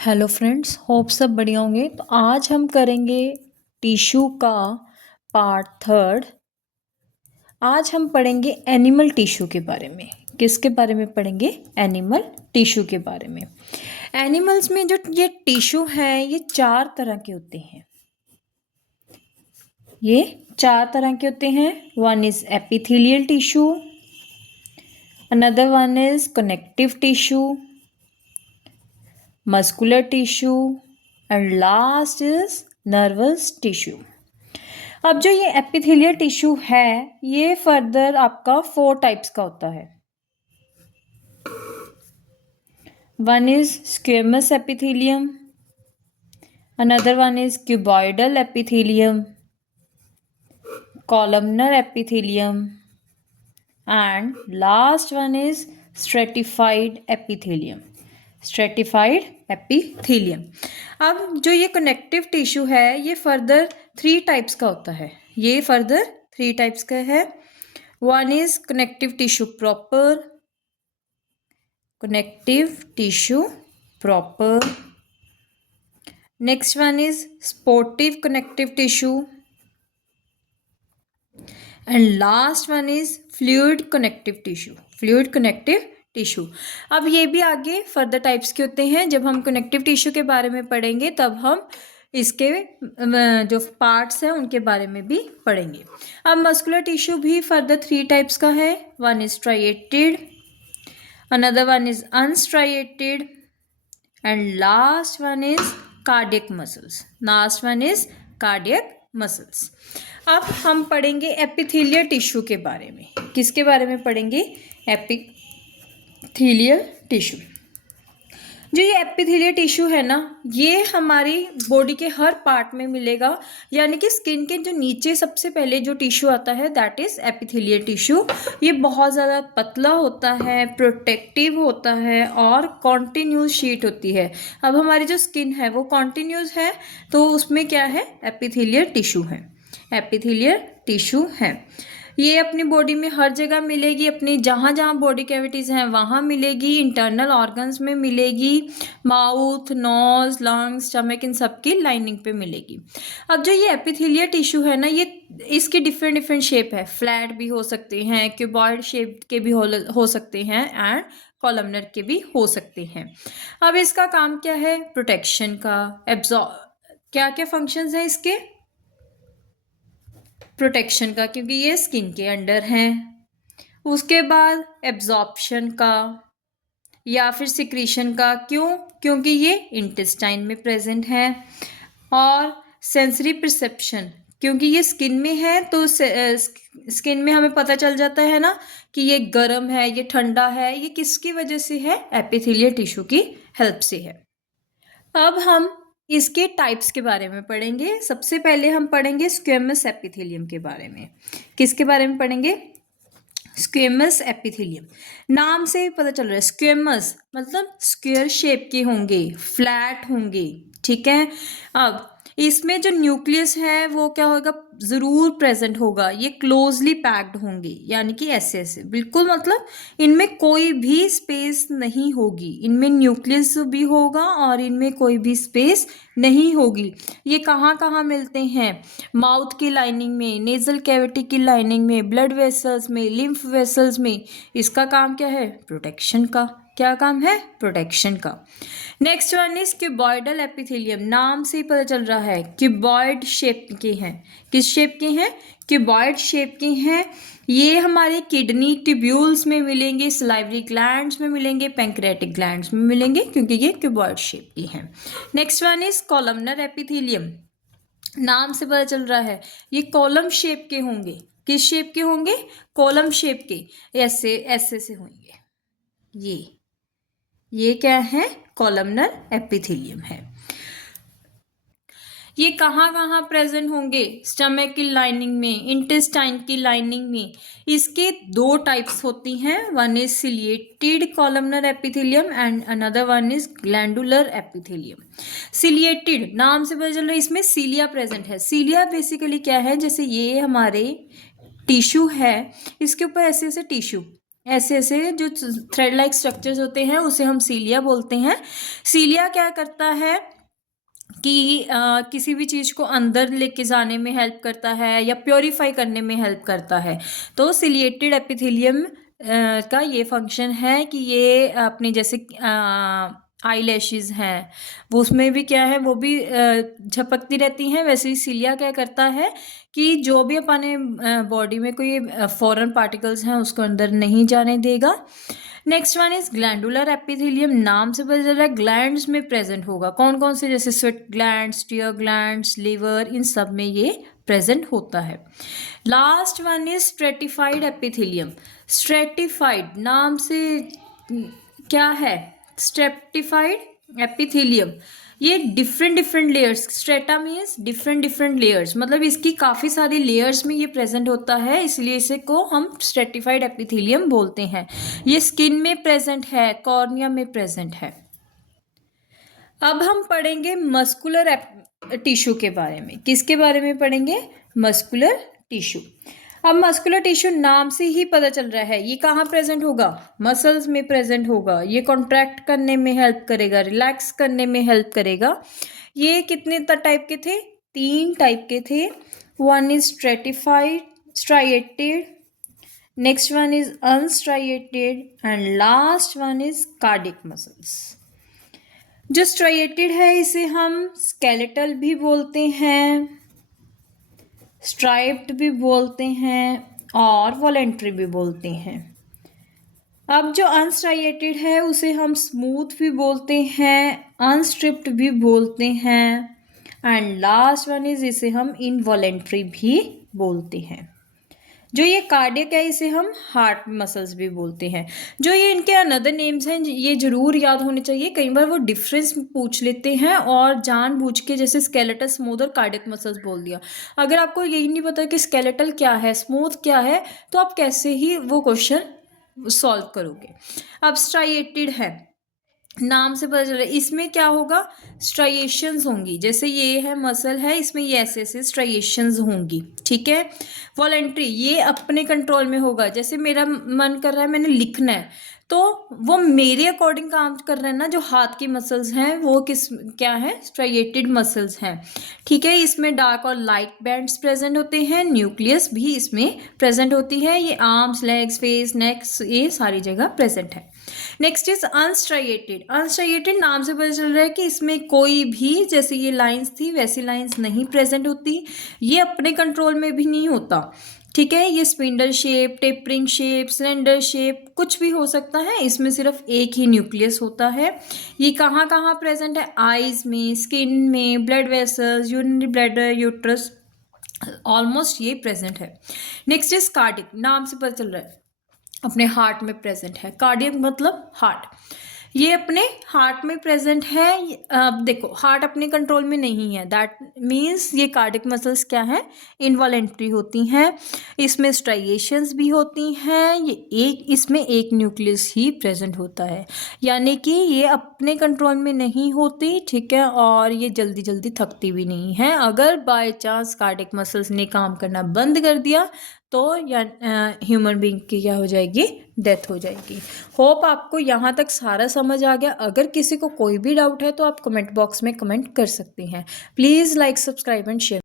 Hello friends, hope सब बढ़िया होंगे। तो आज हम करेंगे टिश्यू का पार्ट थर्ड। आज हम पढ़ेंगे एनिमल टिश्यू के बारे में। किसके बारे में पढ़ेंगे? एनिमल टिश्यू के बारे में। एनिमल्स में जो ये टिश्यू हैं ये चार तरह के होते हैं। ये चार तरह के होते हैं। One is epithelial tissue, another one is connective tissue, muscular tissue and last is nervous tissue. अब जो ये एपिथेलियल टिश्यू है ये फर्दर आपका 4 टाइप्स का होता है। One is squamous epithelium, another one is cuboidal epithelium, columnar epithelium and last one is stratified epithelium. Stratified epithelium. अब जो ये कनेक्टिव टिश्यू है ये फर्दर 3 टाइप्स का होता है। ये फर्दर 3 टाइप्स का है। One is connective tissue proper, connective tissue proper. Next one is sportive connective tissue and last one is fluid connective tissue. Fluid connective tissue. अब ये भी आगे फर्दर टाइप्स के होते हैं। जब हम कनेक्टिव टिश्यू के बारे में पढ़ेंगे तब हम इसके जो पार्ट्स हैं उनके बारे में भी पढ़ेंगे। अब मस्कुलर टिश्यू भी फर्दर 3 टाइप्स का है। One is striated, another one is unstriated and last one is cardiac muscles. Last one is cardiac muscles. अब हम पढ़ेंगे एपिथेलियल टिश्यू के बारे में। किसके बारे में पढ़ेंगे? Epithelial tissue. जो ये एपिथेलियल टिश्यू है ना ये हमारी बॉडी के हर पार्ट में मिलेगा। यानी कि स्किन के जो नीचे सबसे पहले जो टिश्यू आता है दैट इज एपिथेलियल टिश्यू। ये बहुत ज़्यादा पतला होता है, प्रोटेक्टिव होता है और कॉन्टिन्यूस शीट होती है। अब हमारी जो स्किन है वो कॉन्टिन्यूस है तो उसमें क्या है? एपिथेलियल टिश्यू है। एपिथेलियल टिश्यू है। ये अपनी बॉडी में हर जगह मिलेगी। अपनी जहाँ जहाँ बॉडी कैविटीज़ हैं वहाँ मिलेगी। इंटरनल ऑर्गन्स में मिलेगी। माउथ, नोज, लंग्स, स्टमक इन सब की लाइनिंग पे मिलेगी। अब जो ये एपिथेलियल टिश्यू है ना ये इसकी डिफरेंट डिफरेंट शेप है। फ्लैट भी हो सकते हैं, क्यूबॉइड शेप के भी हो सकते हैं एंड कॉलमनर के भी हो सकते हैं। अब इसका काम क्या है? प्रोटेक्शन का। क्या क्या फंक्शंस हैं इसके? प्रोटेक्शन का, क्योंकि ये स्किन के अंडर हैं। उसके बाद एब्जॉर्प्शन का या फिर सिक्रीशन का। क्यों? क्योंकि ये इंटेस्टाइन में प्रेजेंट है। और सेंसरी परसेप्शन, क्योंकि ये स्किन में है तो स्किन में हमें पता चल जाता है ना कि ये गर्म है, ये ठंडा है। ये किसकी वजह से है? एपिथेलियल टिश्यू की हेल्प से है। अब हम इसके टाइप्स के बारे में पढ़ेंगे। सबसे पहले हम पढ़ेंगे स्क्वेमस एपिथेलियम के बारे में। किसके बारे में पढ़ेंगे? Squamous epithelium. नाम से ही पता चल रहा है स्क्वेमस मतलब स्क्वायर शेप के होंगे, फ्लैट होंगे। ठीक है। अब इसमें जो न्यूक्लियस है वो क्या होगा? ज़रूर प्रेजेंट होगा। ये क्लोजली पैक्ड होंगे यानी कि ऐसे ऐसे बिल्कुल, मतलब इनमें कोई भी स्पेस नहीं होगी। इनमें न्यूक्लियस भी होगा और इनमें कोई भी स्पेस नहीं होगी। ये कहाँ कहाँ मिलते हैं? माउथ की लाइनिंग में, नेजल कैविटी की लाइनिंग में, ब्लड वेसल्स में, लिम्फ वेसल्स में। इसका काम क्या है? प्रोटेक्शन का। क्या काम है? प्रोटेक्शन का। Next one is cuboidal epithelium. नाम से ही पता चल रहा है क्यूबॉइड शेप के हैं। किस शेप के हैं? क्यूबॉइड शेप के हैं। ये हमारे किडनी ट्यूब्यूल्स में मिलेंगे, सलाइवरी ग्लैंड्स में मिलेंगे, पैंक्रियाटिक ग्लैंड्स में मिलेंगे क्योंकि ये क्यूबॉइड शेप की हैं। Next one is columnar epithelium. नाम से पता चल रहा है ये कॉलम शेप के होंगे। किस शेप के होंगे? कॉलम शेप के। ऐसे ऐसे से होंगे। ये क्या है? कॉलमनर एपिथेलियम है। ये कहाँ कहाँ प्रेजेंट होंगे? स्टमक की लाइनिंग में, इंटेस्टाइन की लाइनिंग में। इसके 2 टाइप्स होती हैं। One is ciliated columnar epithelium and another one is glandular epithelium. Ciliated नाम से पता चल रहा है इसमें सीलिया प्रेजेंट है। सीलिया बेसिकली क्या है? जैसे ये हमारे टिश्यू है, इसके ऊपर ऐसे ऐसे टिश्यू ऐसे ऐसे जो थ्रेड लाइक स्ट्रक्चर्स होते हैं उसे हम सीलिया बोलते हैं। सीलिया क्या करता है कि किसी भी चीज़ को अंदर लेके जाने में हेल्प करता है या प्योरीफाई करने में हेल्प करता है। तो सिलिएटेड एपिथेलियम का ये फंक्शन है कि ये अपने जैसे आई लैशेज़ हैं वो उसमें भी क्या है वो भी झपकती रहती हैं। वैसे ही सीलिया क्या करता है कि जो भी अपने बॉडी में कोई फॉरेन पार्टिकल्स हैं उसको अंदर नहीं जाने देगा। Next one is glandular epithelium. नाम से पता चल रहा है ग्लैंड्स में प्रेजेंट होगा। कौन कौन से, जैसे sweat glands, tear glands, liver, इन सब में ये प्रेजेंट होता है। Last one is stratified epithelium. Stratified नाम से क्या है, स्ट्रेटिफाइड एपिथेलियम, ये different different layers, strata means different different layers, मतलब इसकी काफ़ी सारी लेयर्स में ये प्रेजेंट होता है, इसलिए इसे को हम स्ट्रेटिफाइड एपिथेलियम बोलते हैं। ये स्किन में प्रेजेंट है, कॉर्निया में प्रेजेंट है। अब हम पढ़ेंगे मस्कुलर टिश्यू के बारे में। किसके बारे में पढ़ेंगे, मस्कुलर टिश्यू। अब मस्कुलर टिश्यू नाम से ही पता चल रहा है ये कहाँ प्रेजेंट होगा, मसल्स में प्रेजेंट होगा। ये कॉन्ट्रैक्ट करने में हेल्प करेगा, रिलैक्स करने में हेल्प करेगा। ये कितने टाइप के थे, 3 टाइप के थे। One is stratified, striated, next one is unstriated and last one is cardiac muscles. जो स्ट्राइएटेड है इसे हम स्केलेटल भी बोलते हैं, स्ट्राइप्ड भी बोलते हैं और वॉलेंट्री भी बोलते हैं। अब जो अनस्ट्राइएटेड है उसे हम स्मूथ भी बोलते हैं, अनस्ट्रिप्ड भी बोलते हैं एंड लास्ट वन इज इसे हम इनवॉलेंट्री भी बोलते हैं। जो ये कार्डियक है इसे हम हार्ट मसल्स भी बोलते हैं। जो ये इनके अनदर नेम्स हैं ये ज़रूर याद होने चाहिए, कई बार वो डिफरेंस पूछ लेते हैं और जानबूझ के जैसे स्केलेटल, स्मूथ और कार्डियक मसल्स बोल दिया। अगर आपको यही नहीं पता कि स्केलेटल क्या है, स्मूथ क्या है, तो आप कैसे ही वो क्वेश्चन सॉल्व करोगे। अब स्ट्राइएटेड है, नाम से पता चल रहा है इसमें क्या होगा, स्ट्राइएशंस होंगी। जैसे ये है मसल है, इसमें ये ऐसे ऐसे स्ट्राइएशंस होंगी, ठीक है। वॉलेंट्री, ये अपने कंट्रोल में होगा। जैसे मेरा मन कर रहा है मैंने लिखना है तो वो मेरे अकॉर्डिंग काम कर रहे हैं ना। जो हाथ की मसल्स हैं वो क्या है, स्ट्राइएटेड मसल्स हैं, ठीक है। इसमें डार्क और लाइट बैंड्स प्रेजेंट होते हैं, न्यूक्लियस भी इसमें प्रेजेंट होती है। ये आर्म्स, लेग्स, फेस, नेक, ये सारी जगह प्रेजेंट है। Next is अनस्ट्राइएटेड। अनस्ट्राइएटेड नाम से पता चल रहा है कि इसमें कोई भी, जैसे ये लाइंस थी वैसी लाइंस नहीं प्रेजेंट होती, ये अपने कंट्रोल में भी नहीं होता, ठीक है। ये spindle shape, tapering shape, cylinder shape कुछ भी हो सकता है, इसमें सिर्फ एक ही न्यूक्लियस होता है। ये कहाँ कहाँ प्रेजेंट है, आइज में, स्किन में, blood vessels, urinary bladder, uterus, almost ये प्रेजेंट है। नेक्स्ट इज कार्डिक, नाम से पता चल रहा है अपने हार्ट में प्रेजेंट है। कार्डियक मतलब हार्ट, ये अपने हार्ट में प्रेजेंट है। देखो हार्ट अपने कंट्रोल में नहीं है, दैट मीन्स ये कार्डिक मसल्स क्या है, इनवॉलेंट्री होती हैं। इसमें स्ट्राइएशंस भी होती हैं। ये इसमें एक न्यूक्लियस ही प्रेजेंट होता है, यानी कि ये अपने कंट्रोल में नहीं होती, ठीक है। और ये जल्दी जल्दी थकती भी नहीं है। अगर बाय चांस कार्डिक मसल्स ने काम करना बंद कर दिया तो या ह्यूमन बीइंग की क्या हो जाएगी, डेथ हो जाएगी। होप आपको यहाँ तक सारा समझ आ गया। अगर किसी को कोई भी डाउट है तो आप कमेंट बॉक्स में कमेंट कर सकते हैं। Please like, subscribe and share.